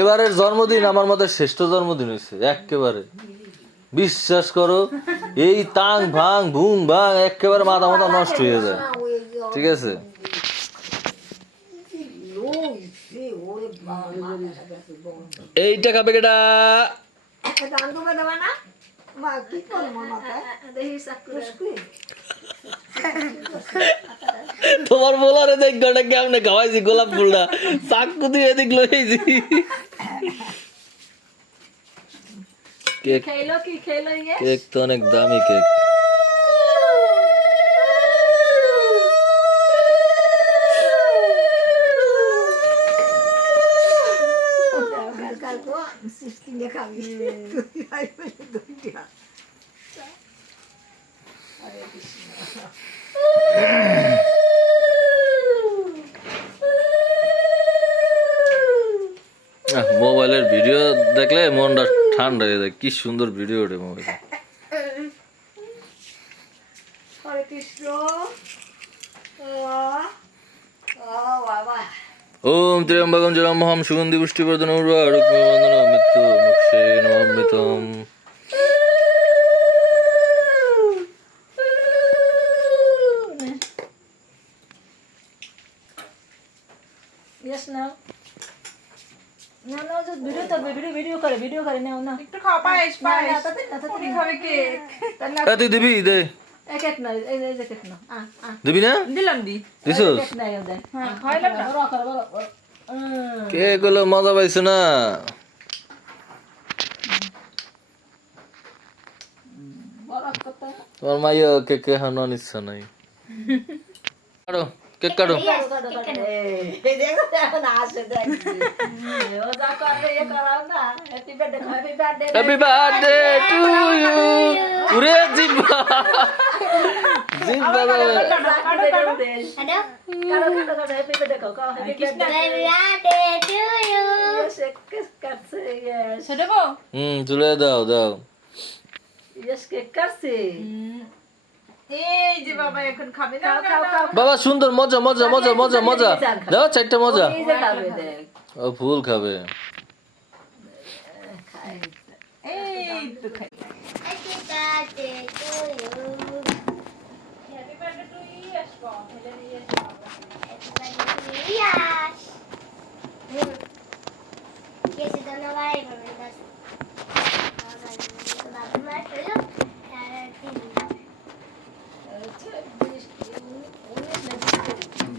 এবারের জন্মদিন আমার মতে শ্রেষ্ঠ জন্মদিন হয়েছে একেবারে, বিশ্বাস করো। এই তাং ভাং ভুং ভাং একেবারে মাথা মাথা নষ্ট হয়ে যায়, ঠিক আছে। এইটা খাবে কেটা? তোমার বলারে দেখ গোটা কেমনে খাওয়াইছি গোলাপ ফুলটা চাকু দিয়ে এদিক লইছি। কেক কেক তো অনেক দামি কেক। মোবাইলের ভিডিও দেখলে মনটা ঠান্ডা হয়ে যায়, কি সুন্দর ভিডিও ওঠে মোবাইলে। ওম ত্র্যম্বকম জলমহম সুগন্ধি পুষ্টিবর্ধন উর্বারুকমিবন্ধনম মৃত্যু মুক্ষেন অমৃতম। Yes, now. No, just video করে নাও না। একটু খাও পায়েস পুরি খাবে কেক। তুই দিবি দে, কেক না, এই যে কেক না। দিবি না? দিলাম দি। দিছস? কেক নাই ওদের। হ্যাঁ খাইলাম না। বড়। কেক হলো মজা পাইছো না? বড় কত? তোমার মাইয়া কেক খাওয়ানো ইচ্ছা নাই। কাটো কেক কাটো। Happy birthday to you. উরে জিব্বা জিব্বা সেটাবো? তুলে দাও দাও। এই যে বাবা এখন খাবে না। বাবা সুন্দর, মজা মজা মজা মজা মজা দাও, চারটা মজা। ও ফুল খাবে। এই তো খাই।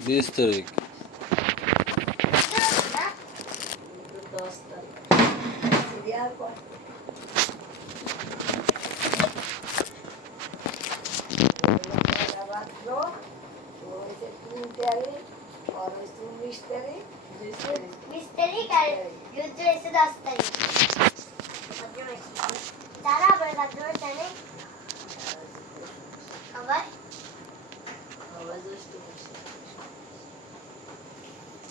বিশ তারিখ।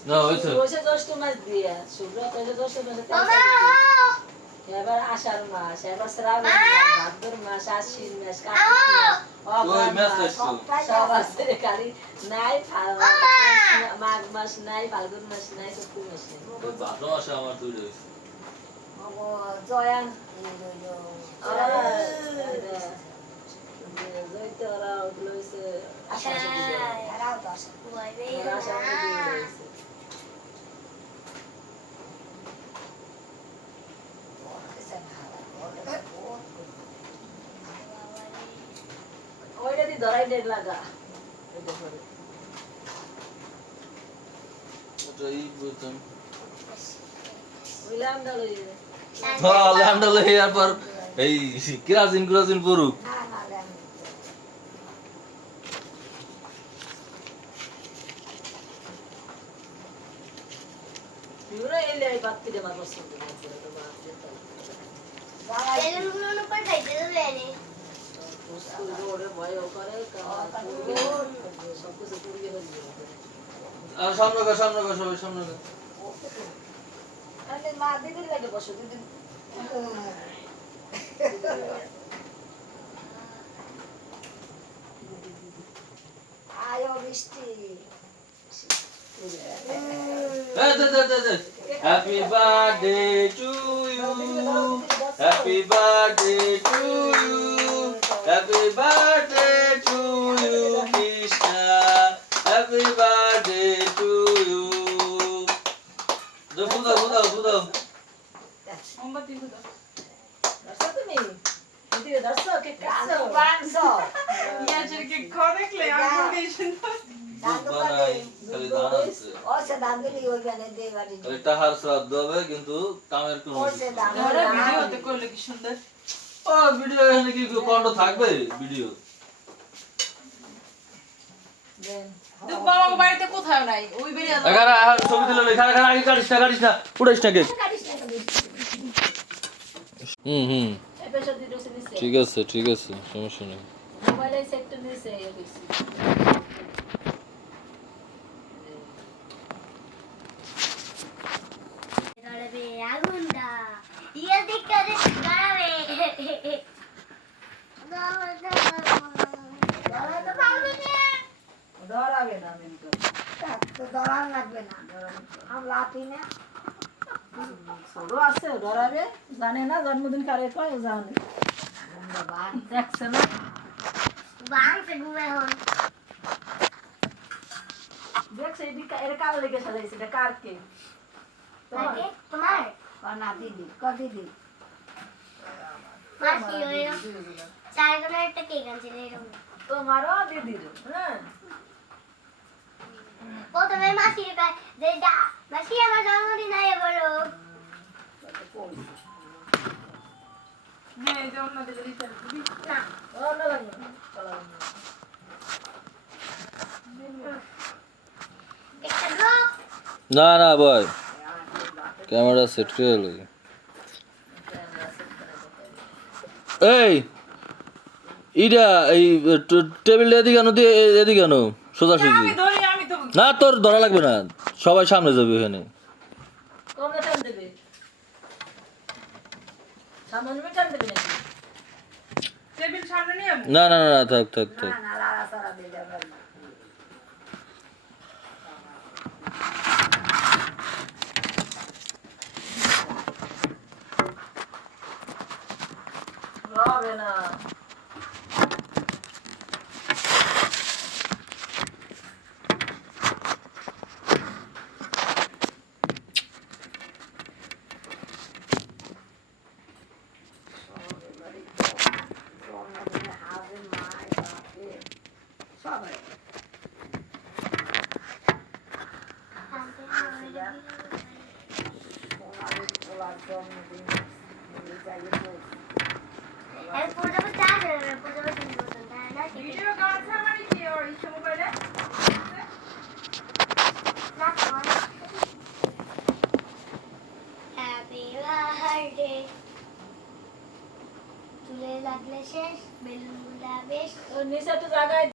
না হয়েছে জ্যৈষ্ঠ মাস দিয়ে সুব্রত জ্যৈষ্ঠ মাসে এবার আষাঢ় মাস, এবার শ্রাবণ মাস, ভাদ্র মাস, আশ্বিন মাস, কার্তিক মাস, সব আছে খালি নাই। মাঘ মাস নাই, ফাল্গুন মাস নাই, চৈত্র মাস নাই। ভালো আসে আমার তুই রয়েছে। জয়ান জয়িত ওরা ওগুলো হয়েছে ওইটা দিয়ে ধরাই ডেট লাগা ওটাই বুঝতাম। বুঝলাম না হ্যাঁ ল্যান্ডা লই এরপর এই কিরাজিন পড়ুক। পুরো এলে বাতি দে মারবো পছন্দ না করে তো বাপ রে এগুলো উপর খাইতে দেবে নি স্কুল রোডে ভয় করে সব কিছু পুড়িয়ে হয়ে আর সামনে গো সবাই সামনে গো। আরে মা দিদির লাগে বসো দিদি আয় happy birthday to you, happy birthday to you, happy birthday to you Krishna, happy birthday to you. ফুদাও ফুদাও ফুদাও। মোমবাতি দাও। ধরছো তুমি? ভিডিও ধরছো? কেক কাটছো? ইয়া যে কে খাওয়া দেখলে আমি দিয়ে শুনতে। দুধ বানাই, খালি ধান আছে। ওই টাহার শ্রাদ্ধ হবে কিন্তু কামের কোনো ওরা ভিডিওতে করলে কি সুন্দর। ও ভিডিও এখানে কি কন্ড থাকবে ভিডিও? তো বাবা বাড়িতে কোথাও নাই ওই বেরিয়ে যাও। এখানে আর ছবি তুলে লে, এখানে আগে কাটিস না উড়াইস না কেক। হুম এপিসোড দিতেছে নিচে। ঠিক আছে সমস্যা নেই। মোবাইলে সেটটা নিচে গেছি। আগুনটা ইয়ে দেখতে দাঁড়াবে ধরাবে না কিন্তু। ছোট আছে ধরাবে, জানে না জন্মদিন কারে কয় জানে। দেখছে না? বাংসে ঘুমে হন দেখছে এদিকে এর কার লেগে সাজাইছে, এটা কার কেক? তোমার মাসি ওই চার কোণের একটা কেক আনছিল এরকম তোমারও দিদির, হ্যাঁ। প্রথমে মাসির কাছে যে মাসি আমার জন্মদিন আয় বলো নে যে অন্য দিকে দিতে দিবি। না ও না লাগবে না, চলো না। একটা ব্লক না ভাই ক্যামেরা সেট করে লাগে। এই ইটা এই টেবিলটা এদিকে আনো দিয়ে এদিকে আনো সোজাসুজি। আমি ধরি আমি তো না তোর ধরা লাগবে না, সবাই সামনে যাবে এখানে। কমলা টান দেবে, সামান্য টান দেবে নাকি? টেবিল সামনে নিয়ে আয়। না থাক না লাড়া সারা দিয়ে যাবে না। হবে না। পূজা চার পূজা না ভিডিও গান ছাড়ানি কি ওই মোবাইলে? হ্যাপি বার্থডে চুলে লাগলে শেষ বেলুন গুলা বেশ নিচে তো জায়গায়